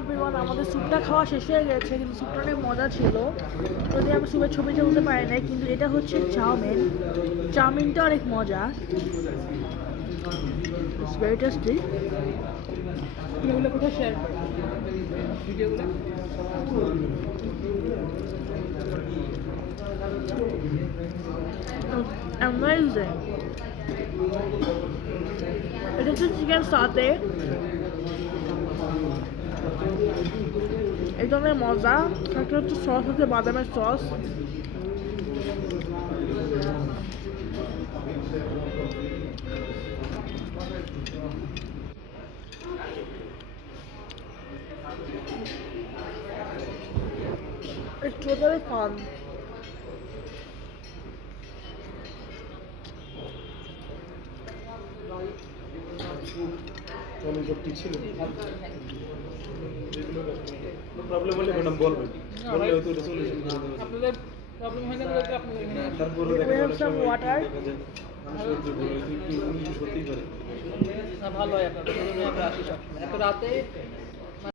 Everyone, আমাদের স্যুপটা খাওয়া শেষ হয়ে গেছে, কিন্তু স্যুপটা অনেক মজা ছিল। যদি আমি স্যুপের ছবি তুলতে পারি না, কিন্তু এটা হচ্ছে চাউমিন। চাউমিনটা অনেক মজা, ইটস ভেরি টেস্টি। এগুলো কোথায় শেয়ার করো ভিডিওগুলো? অ্যামেজিং। এটা হচ্ছে চিকেন সাতে, এটা অনেক মজা। একটা হচ্ছে সস আছে, বাদামের sauce. It's totally fun. Problem হলে ম্যাডাম বলবেন, বললে হয়তো এটা সলিউশন করে দেবো। আপনাদের প্রবলেম হয় না তো আপনাদের না, তারপরে দেখা We যায় have অনেক some সময় water. দেখা যায় মানুষের যে ভুল হয়তো একটু সত্যিই পারে। না ভালো হয় আপনাদের জন্য আমরা আসি সবসময় এত রাতে